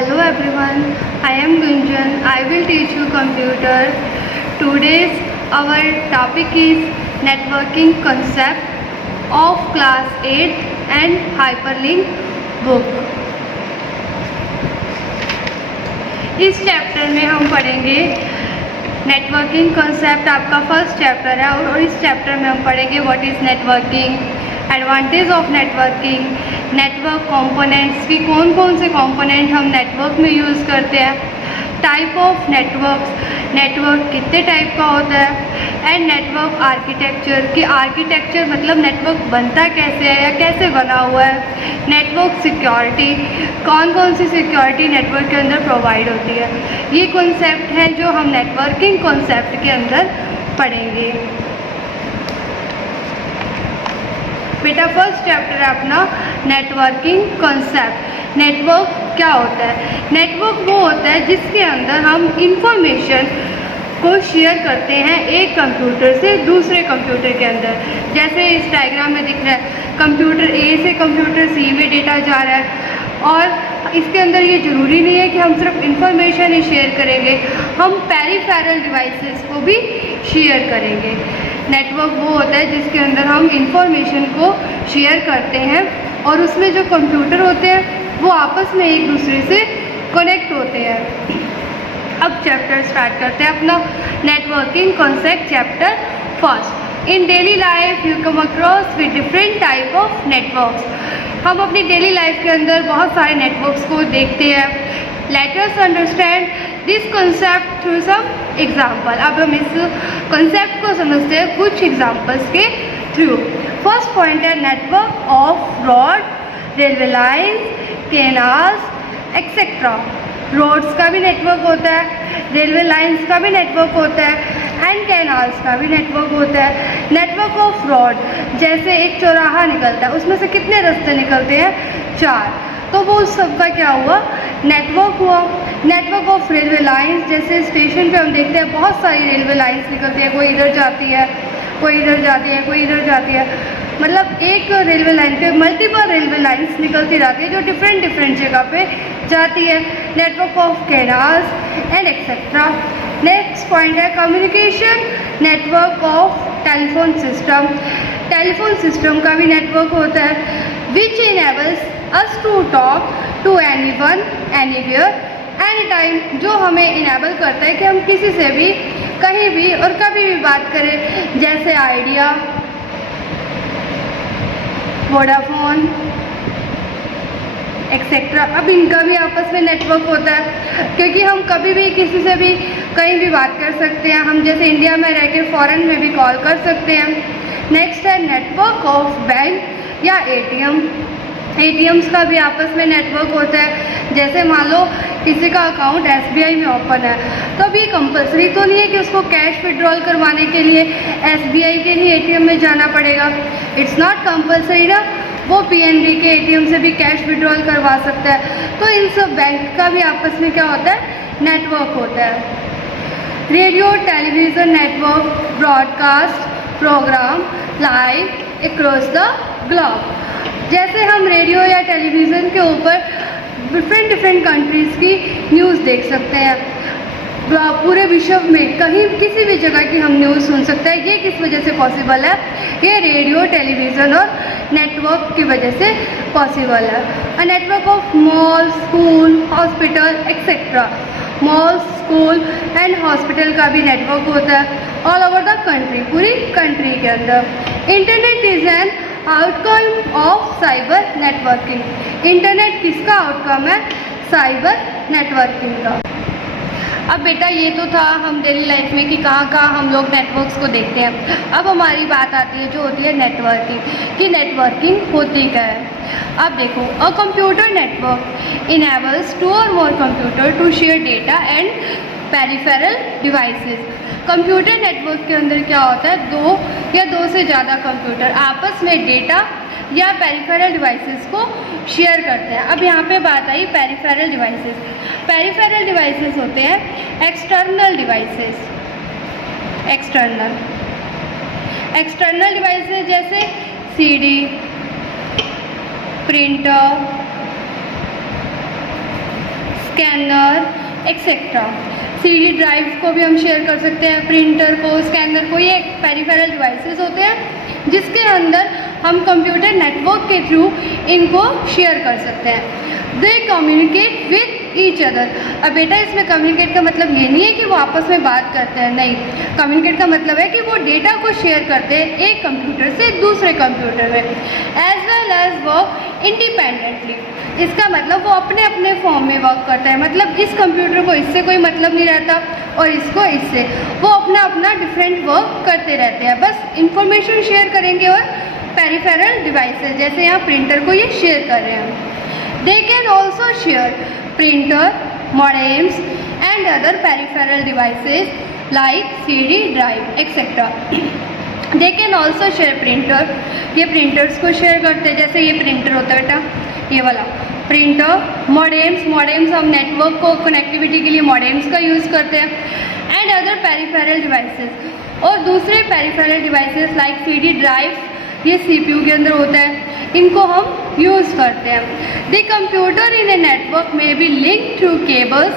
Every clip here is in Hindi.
Hello everyone, I am Gunjan. I will teach you computer. Today's our topic is networking concept of class 8 and hyperlink book. इस चैप्टर में हम पढ़ेंगे नेटवर्किंग कॉन्सेप्ट, आपका फर्स्ट चैप्टर है और इस चैप्टर में हम पढ़ेंगे what is networking, advantage of networking, network components की कौन कौन से कंपोनेंट हम नेटवर्क में यूज़ करते हैं, टाइप ऑफ नेटवर्क कितने टाइप का होता है, एंड नेटवर्क आर्किटेक्चर कि आर्किटेक्चर मतलब नेटवर्क बनता कैसे है या कैसे बना हुआ है, नेटवर्क सिक्योरिटी कौन कौन सी सिक्योरिटी नेटवर्क के अंदर प्रोवाइड होती है। ये कॉन्सेप्ट है जो हम नेटवर्किंग कॉन्सेप्ट के अंदर पढ़ेंगे। बेटा फर्स्ट चैप्टर है अपना नेटवर्किंग कॉन्सेप्ट। नेटवर्क क्या होता है? नेटवर्क वो होता है जिसके अंदर हम इंफॉर्मेशन को शेयर करते हैं एक कंप्यूटर से दूसरे कंप्यूटर के अंदर। जैसे इस डायग्राम में दिख रहा है कंप्यूटर ए से कंप्यूटर सी में डेटा जा रहा है और इसके अंदर ये ज़रूरी नहीं है कि हम सिर्फ इंफॉर्मेशन ही शेयर करेंगे, हम पेरिफेरल डिवाइसेस को भी शेयर करेंगे। नेटवर्क वो होता है जिसके अंदर हम इंफॉर्मेशन को शेयर करते हैं और उसमें जो कंप्यूटर होते हैं वो आपस में एक दूसरे से कनेक्ट होते हैं। अब चैप्टर स्टार्ट करते हैं अपना networking concept chapter first. In daily life you come across with different type of networks. हम अपनी डेली लाइफ के अंदर बहुत सारे नेटवर्क्स को देखते हैं। Let us understand this concept through some example. अब हम इस कॉन्सेप्ट को समझते हैं कुछ एग्जाम्पल्स के थ्रू। फर्स्ट पॉइंट है network of road, railway lines, canals etcetera. Roads का भी नेटवर्क होता है, रेलवे लाइंस का भी नेटवर्क होता है एंड कैनाल्स का भी नेटवर्क होता है। नेटवर्क ऑफ रोड जैसे एक चौराहा निकलता है, उसमें से कितने रास्ते निकलते हैं? 4, तो वो उस सब का क्या हुआ? नेटवर्क हुआ। नेटवर्क ऑफ रेलवे लाइंस जैसे स्टेशन पे हम देखते हैं बहुत सारी रेलवे लाइंस निकलती है, कोई इधर जाती है, कोई इधर जाती है, कोई इधर जाती है, मतलब एक रेलवे लाइन पे मल्टीपल रेलवे लाइंस निकलती रहती है जो डिफरेंट जगह पे जाती है। Network of canals and etcetera. Next point है communication network of telephone system. Telephone system का भी नेटवर्क होता है which enables us to talk to anyone anywhere any time, जो हमें इनेबल करता है कि हम किसी से भी कहीं भी और कभी भी बात करें, जैसे आइडिया, वोडाफोन एक्सेट्रा। अब इनका भी आपस में नेटवर्क होता है क्योंकि हम कभी भी किसी से भी कहीं भी बात कर सकते हैं। हम जैसे इंडिया में रह के फ़ॉरेन में भी कॉल कर सकते हैं। नेक्स्ट है नेटवर्क ऑफ बैंक या एटीएम। एटीएम्स का भी आपस में नेटवर्क होता है। जैसे मान लो किसी का अकाउंट एसबीआई में ओपन है तो अभी कंपलसरी तो नहीं है कि उसको कैश विड्रॉल करवाने के लिए एसबीआई के ही एटीएम में जाना पड़ेगा। इट्स नॉट कंपलसरी ना, वो पीएनबी के एटीएम से भी कैश विड्रॉल करवा सकता है। तो इन सब बैंक का भी आपस में क्या होता है? नेटवर्क होता है। Radio television network broadcast programme live across the globe. जैसे हम रेडियो या टेलीविज़न के ऊपर डिफरेंट कंट्रीज़ की न्यूज़ देख सकते हैं, पूरे विश्व में कहीं किसी भी जगह की हम न्यूज़ सुन सकते हैं। ये किस वजह से पॉसिबल है? ये रेडियो टेलीविज़न और नेटवर्क की वजह से पॉसिबल है। A network of mall, school, hospital etcetera. Mall, school and hospital का भी नेटवर्क होता है ऑल ओवर द कंट्री, पूरी कंट्री के अंदर। Internet is an outcome of cyber networking. Internet किसका आउटकम है? साइबर नेटवर्किंग का। अब बेटा ये तो था हम डेली लाइफ में कि कहाँ हम लोग नेटवर्क्स को देखते हैं। अब हमारी बात आती है जो होती है नेटवर्किंग, कि नेटवर्किंग होती क्या है। अब देखो, अ कंप्यूटर नेटवर्क इनेबल्स 2 और more computer to share data and peripheral devices. Computer network के अंदर क्या होता है? 2 या 2 से ज़्यादा कंप्यूटर आपस में डेटा या पेरिफेरल डिवाइसेस को शेयर करते हैं। अब यहाँ पे बात आई पेरिफेरल डिवाइसेस। पेरिफेरल डिवाइसेस होते हैं एक्सटर्नल डिवाइसेस। एक्सटर्नल डिवाइसेस जैसे CD, printer, scanner etcetera. CD drive को भी हम शेयर कर सकते हैं, प्रिंटर को, स्कैनर को। ये पेरिफेरल डिवाइसेस होते हैं जिसके अंदर हम कंप्यूटर नेटवर्क के थ्रू इनको शेयर कर सकते हैं। दे कम्युनिकेट विद ईच अदर। अब बेटा इसमें कम्युनिकेट का मतलब ये नहीं है कि वो आपस में बात करते हैं, नहीं। कम्युनिकेट का मतलब है कि वो डेटा को शेयर करते हैं एक कंप्यूटर से दूसरे कंप्यूटर में, एज वेल एज वो इंडिपेंडेंटली। इसका मतलब वो अपने अपने फॉर्म में वर्क करता है, मतलब इस कंप्यूटर को इससे कोई मतलब नहीं रहता और इसको इससे, वो अपना अपना डिफरेंट वर्क करते रहते हैं, बस इंफॉर्मेशन शेयर करेंगे। और पेरिफेरल डिवाइसेस जैसे यहाँ प्रिंटर को ये शेयर कर रहे हैं। They can also share printer, modems and other peripheral devices like CD drive etc. They can also share printer। ये प्रिंटर्स को शेयर करते हैं, जैसे ये प्रिंटर होता है बेटा, ये वाला प्रिंटर। मॉडेम्स हम नेटवर्क को कनेक्टिविटी के लिए मॉडेम्स का यूज़ करते हैं। एंड अदर पेरिफेरल डिवाइसेस, और दूसरे peripheral devices like CD drive, ये CPU के अंदर होता है, इनको हम यूज़ करते हैं। The computer in a network में be link through cables,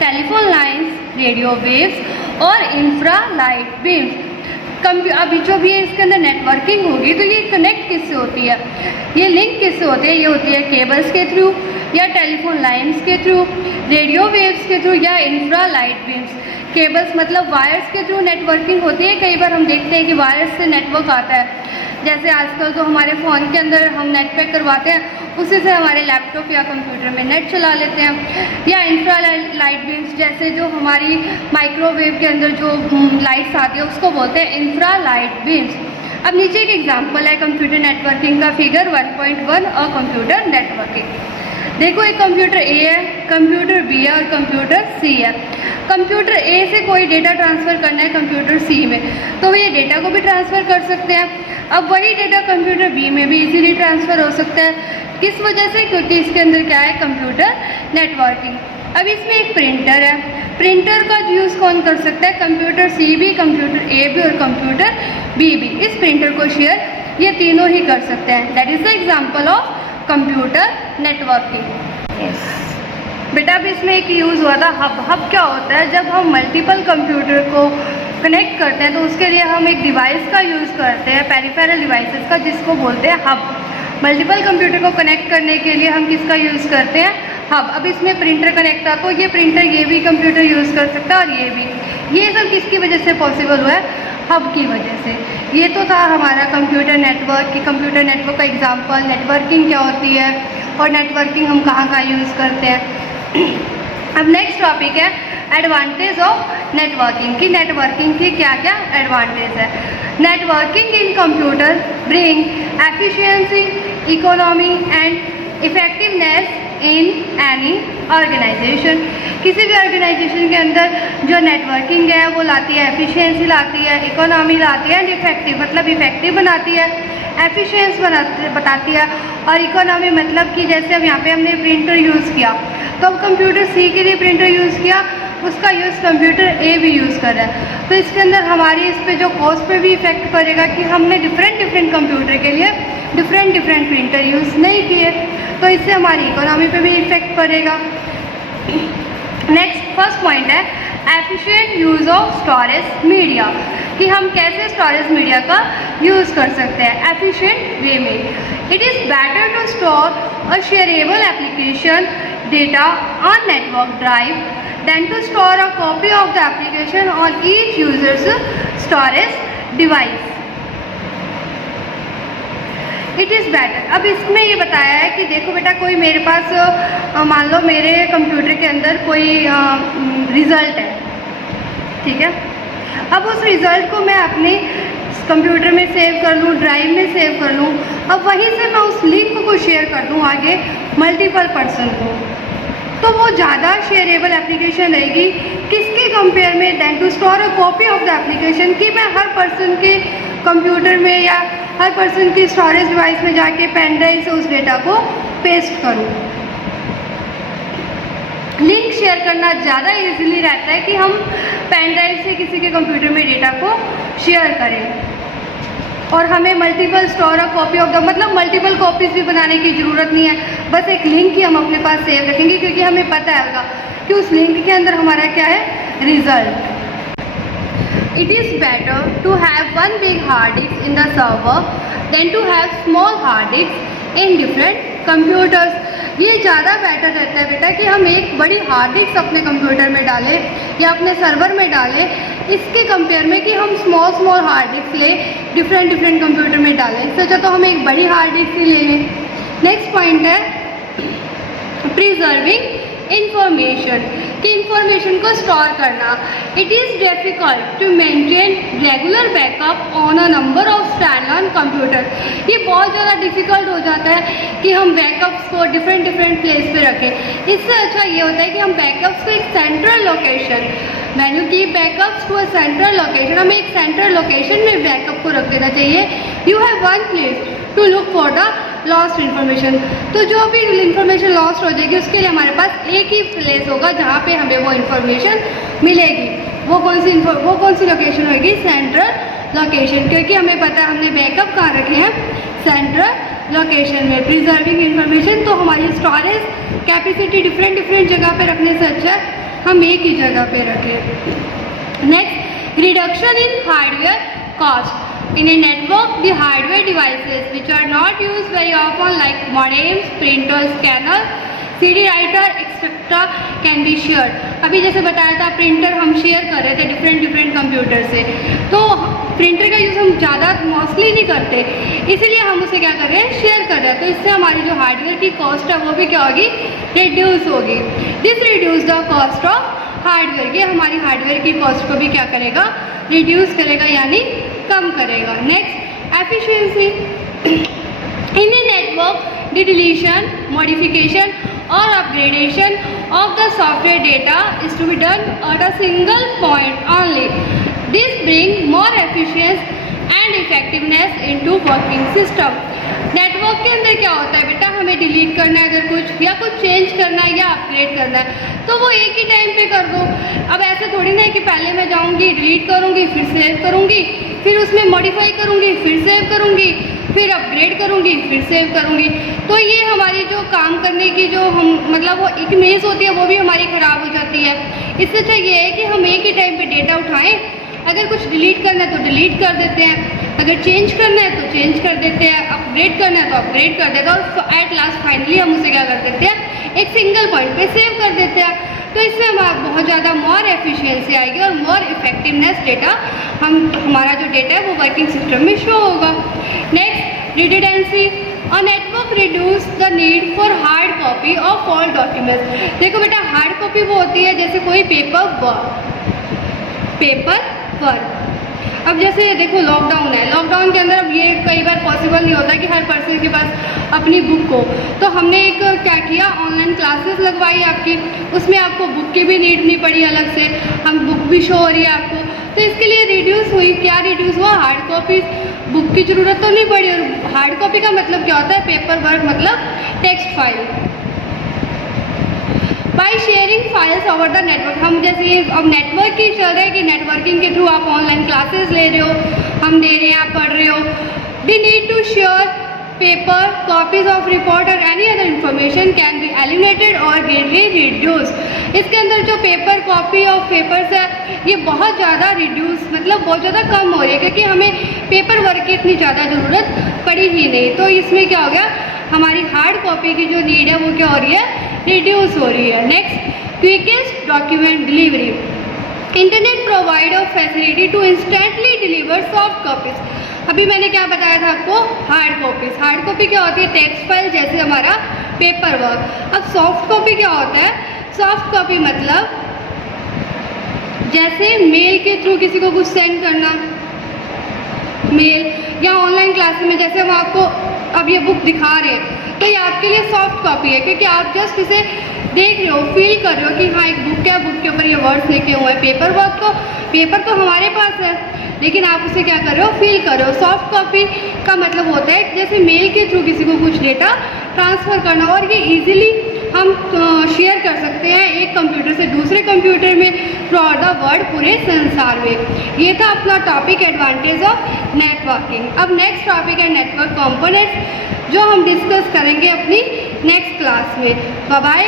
telephone lines, radio waves और इंफ्रा लाइट बीम्स। अभी जो भी इसके अंदर नेटवर्किंग होगी तो ये कनेक्ट किससे होती है, ये लिंक किससे होती है, ये होती है केबल्स के थ्रू या टेलीफोन लाइन्स के थ्रू, रेडियो वेव्स के थ्रू या इंफ्रा लाइट बीम्स। केबल्स मतलब वायर्स के थ्रू नेटवर्किंग होती है। कई बार हम देखते हैं कि वायर्स से नेटवर्क आता है, जैसे आजकल तो हमारे फ़ोन के अंदर हम नेट पैक करवाते हैं, उसी से हमारे लैपटॉप या कंप्यूटर में नेट चला लेते हैं। या इंफ्रा लाइट बीम्स, जैसे जो हमारी माइक्रोवेव के अंदर जो लाइट्स आती है उसको बोलते हैं इंफ्रा लाइट बीम्स। अब नीचे एक एग्जांपल है कंप्यूटर नेटवर्किंग का, फिगर 1.1 और कंप्यूटर नेटवर्किंग। देखो एक कंप्यूटर A है, कंप्यूटर B है और कंप्यूटर C है। कंप्यूटर A से कोई डेटा ट्रांसफ़र करना है कंप्यूटर C में, तो वो ये डेटा को भी ट्रांसफ़र कर सकते हैं। अब वही डेटा कंप्यूटर B में भी इजीली ट्रांसफ़र हो सकता है। किस वजह से? क्योंकि इसके अंदर क्या है, कंप्यूटर नेटवर्किंग। अब इसमें एक प्रिंटर है, प्रिंटर का यूज़ कौन कर सकता है, कंप्यूटर C भी, कंप्यूटर A भी और कंप्यूटर B भी। इस प्रिंटर को शेयर ये तीनों ही कर सकते हैं। That is the example of computer networking. बेटा अब इसमें एक यूज़ हुआ था हब। हब क्या होता है, जब हम मल्टीपल कंप्यूटर को कनेक्ट करते हैं तो उसके लिए हम एक डिवाइस का यूज़ करते हैं, पेरिफेरल डिवाइसेस का, जिसको बोलते हैं हब। मल्टीपल कंप्यूटर को कनेक्ट करने के लिए हम किसका यूज़ करते हैं, हब। अब इसमें प्रिंटर कनेक्ट था तो ये प्रिंटर ये भी कंप्यूटर यूज़ कर सकता है और ये भी। ये सब किसकी वजह से पॉसिबल हुआ है, हब की वजह से। ये तो था हमारा कंप्यूटर नेटवर्क की, कंप्यूटर नेटवर्क का एग्जांपल, नेटवर्किंग क्या होती है और नेटवर्किंग हम कहाँ कहाँ यूज़ करते हैं। अब नेक्स्ट टॉपिक है एडवांटेज ऑफ नेटवर्किंग, की नेटवर्किंग की क्या क्या एडवांटेज है। Networking in computer bring efficiency, economy and effectiveness in any organisation. किसी भी ऑर्गेनाइजेशन के अंदर जो नेटवर्किंग है वो लाती है एफिशिएंसी, लाती है इकोनॉमी, लाती है एंड इफेक्टिव मतलब इफेक्टिव बनाती है, एफिशिएंस बताती है और इकोनॉमी मतलब कि जैसे अब यहाँ पे हमने प्रिंटर यूज़ किया तो अब कंप्यूटर C के लिए प्रिंटर यूज़ किया, उसका यूज़ कंप्यूटर A भी यूज़ कर रहा है, तो इसके अंदर हमारी इस पे जो कॉस्ट पे भी इफेक्ट पड़ेगा कि हमने डिफरेंट कंप्यूटर के लिए डिफरेंट प्रिंटर यूज़ नहीं किए, तो इससे हमारी इकोनॉमी पे भी इफेक्ट पड़ेगा। नेक्स्ट फर्स्ट पॉइंट है efficient use of storage media, कि हम कैसे स्टोरेज मीडिया का यूज़ कर सकते हैं एफिशिएंट वे में। It is better to store a shareable application data on network drive than to store a copy of the application on each users storage device. It is better. अब इसमें ये बताया है कि देखो बेटा कोई मेरे पास मान लो मेरे कंप्यूटर के अंदर कोई रिज़ल्ट है, ठीक है। अब उस रिज़ल्ट को मैं अपने कंप्यूटर में सेव कर लूँ, ड्राइव में सेव कर लूँ, अब वहीं से मैं उस लिंक को शेयर कर दूँ आगे मल्टीपल पर्सन को, तो वो ज़्यादा शेयरेबल एप्लीकेशन रहेगी किसके कंपेयर में, than to store a copy of the application, कि मैं हर पर्सन के कंप्यूटर में या हर पर्सन की स्टोरेज डिवाइस में जाके पेन ड्राइव से उस डेटा को पेस्ट करूँ। लिंक शेयर करना ज़्यादा इजीली रहता है कि हम पेन ड्राइव से किसी के कंप्यूटर में डेटा को शेयर करें और हमें multiple store a copy of the मतलब मल्टीपल कॉपीज़ भी बनाने की ज़रूरत नहीं है, बस एक लिंक ही हम अपने पास सेव रखेंगे क्योंकि हमें पता है कि उस लिंक के अंदर हमारा क्या है, result. It is better to have one big hard disk in the server than to have small hard disks in different computers. ये ज़्यादा बेटर रहता है बेटा कि हम एक बड़ी हार्ड डिस्क अपने कंप्यूटर में डालें या अपने सर्वर में डालें, इसके कंपेयर में कि हम स्मॉल हार्ड डिस्क ले डिफरेंट कंप्यूटर में डालें। इससे अच्छा तो हम एक बड़ी हार्ड डिस्क ही ले लें। नेक्स्ट पॉइंट है प्रिजर्विंग इंफॉर्मेशन, कि इंफॉर्मेशन को स्टोर करना। It is difficult to maintain regular backup on a number of stand on computer. ये बहुत ज़्यादा डिफ़िकल्ट हो जाता है कि हम बैकअप्स को डिफरेंट प्लेस पे रखें। इससे अच्छा ये होता है कि हम बैकअप्स को एक central location, when you keep backups to a central location, हमें एक सेंट्रल लोकेशन में बैकअप को रख देना चाहिए। You have one place to look for the lost information. तो जो भी इन्फॉर्मेशन लॉस्ट हो जाएगी उसके लिए हमारे पास एक ही प्लेस होगा जहाँ पे हमें वो इन्फॉर्मेशन मिलेगी। वो कौन सी लोकेशन होगी, सेंट्रल लोकेशन, क्योंकि हमें पता है हमने बैकअप कहाँ रखे हैं, सेंट्रल लोकेशन में। प्रिजर्विंग इन्फॉर्मेशन, तो हमारी स्टोरेज कैपेसिटी डिफरेंट जगह पे रखने से अच्छा है हम एक ही जगह पे रखें। Next, reduction in hardware cost. In a network, the hardware devices which are not used very often like modems, printers, scanners, CD writer, etc. can be shared. अभी जैसे बताया था प्रिंटर हम शेयर कर रहे थे डिफरेंट कंप्यूटर से, तो प्रिंटर का यूज़ हम ज़्यादा मोस्टली नहीं करते, इसीलिए हम उसे क्या कर रहे हैं, शेयर कर रहे हैं। तो इससे हमारी जो हार्डवेयर की कॉस्ट है वो भी क्या होगी, रिड्यूस होगी। This reduce the cost of hardware, ये हमारी हार्डवेयर की कॉस्ट को भी क्या करेगा, रिड्यूस करेगा यानी कम करेगा। Next, efficiency. In a network the deletion, modification और upgradation of the software data is to be done at a single point only. This bring more efficiency and effectiveness into working system. Network के अंदर क्या होता है बेटा, हमें डिलीट करना है अगर कुछ, या कुछ चेंज करना है या अपग्रेड करना है, तो वो एक ही टाइम पे कर दो। अब ऐसे थोड़ी ना है कि पहले मैं जाऊंगी डिलीट करूंगी फिर सेव करूंगी, फिर उसमें मॉडिफाई करूंगी फिर सेव करूंगी, फिर अपग्रेड करूंगी फिर सेव करूंगी। तो ये हमारी जो काम करने की जो हम मतलब वो इमेज होती है वो भी हमारी ख़राब हो जाती है। इससे अच्छा ये है कि हम एक ही टाइम पे डेटा उठाएं, अगर कुछ डिलीट करना है तो डिलीट कर देते हैं, अगर चेंज करना है तो चेंज कर देते हैं, अपग्रेड करना है तो अपग्रेड कर देते हैं, और एट लास्ट फाइनली हम उसे क्या कर देते हैं, एक सिंगल पॉइंट पे सेव कर देते हैं। तो इससे हम बहुत ज़्यादा मोर एफिशिएंसी आएगी और मोर इफेक्टिवनेस डेटा हमारा जो डेटा है वो वर्किंग सिस्टम में शो होगा। Next, redundancy. A network reduce the need for hard copy of all documents. देखो बेटा, हार्ड कॉपी वो होती है जैसे कोई पेपर वर्क। अब जैसे देखो लॉकडाउन है, लॉकडाउन के अंदर अब ये कई बार पॉसिबल नहीं होता कि हर पर्सन के पास अपनी बुक हो, तो हमने एक क्या किया, ऑनलाइन क्लासेस लगवाई आपकी, उसमें आपको बुक की भी नीड नहीं पड़ी अलग से, हम बुक भी शो हो रही है आपको। तो इसके लिए रिड्यूस हुई, क्या रिड्यूस हुआ, हार्ड कॉपी, बुक की ज़रूरत तो नहीं पड़ी। और हार्ड कॉपी का मतलब क्या होता है, पेपर वर्क मतलब text file. By sharing files over the network, हम जैसे ये अब नेटवर्क ही चल रहा है कि नेटवर्किंग के थ्रू आप ऑनलाइन क्लासेस ले रहे हो, हम दे रहे हैं, आप पढ़ रहे हो। The need to share paper copies of report और any other information can be eliminated और ग्रेटली रिड्यूस। इसके अंदर जो पेपर कॉपी ऑफ पेपर्स है ये बहुत ज़्यादा रिड्यूस मतलब बहुत ज़्यादा कम हो रही है, क्योंकि हमें पेपर वर्क की इतनी ज़्यादा ज़रूरत पड़ी ही नहीं। तो इसमें क्या हो गया, हमारी हार्ड कॉपी की जो नीड है वो क्या हो रही है, रिड्यूस हो रही है। Next, quickest document delivery. Internet provide a facility to instantly deliver soft copies. अभी मैंने क्या बताया था आपको, हार्ड कॉपीज। हार्ड कॉपी क्या होती है, टेक्स्ट फाइल जैसे हमारा पेपर वर्क। अब सॉफ्ट कॉपी क्या होता है, सॉफ्ट कॉपी मतलब जैसे मेल के थ्रू किसी को कुछ सेंड करना, मेल या ऑनलाइन क्लासेस में जैसे हम आपको अब ये बुक दिखा रहे हैं तो ये आपके लिए सॉफ्ट कॉपी है, क्योंकि आप जस्ट इसे देख रहे हो, फील कर रहे हो कि हाँ एक बुक है, बुक के ऊपर ये वर्ड्स लिखे हुए हैं। पेपर वर्क तो पेपर तो हमारे पास है लेकिन आप उसे क्या कर रहे हो, फील कर रहे हो। सॉफ्ट कॉपी का मतलब होता है जैसे मेल के थ्रू किसी को कुछ डेटा ट्रांसफ़र करना, और ये ईजिली हम शेयर कर सकते हैं एक कंप्यूटर से दूसरे कंप्यूटर में थ्रू आउट द वर्ल्ड, पूरे संसार में। ये था अपना टॉपिक एडवांटेज ऑफ नेटवर्किंग। अब नेक्स्ट टॉपिक है नेटवर्क कंपोनेंट्स, जो हम डिस्कस करेंगे अपनी नेक्स्ट क्लास में। Bye bye.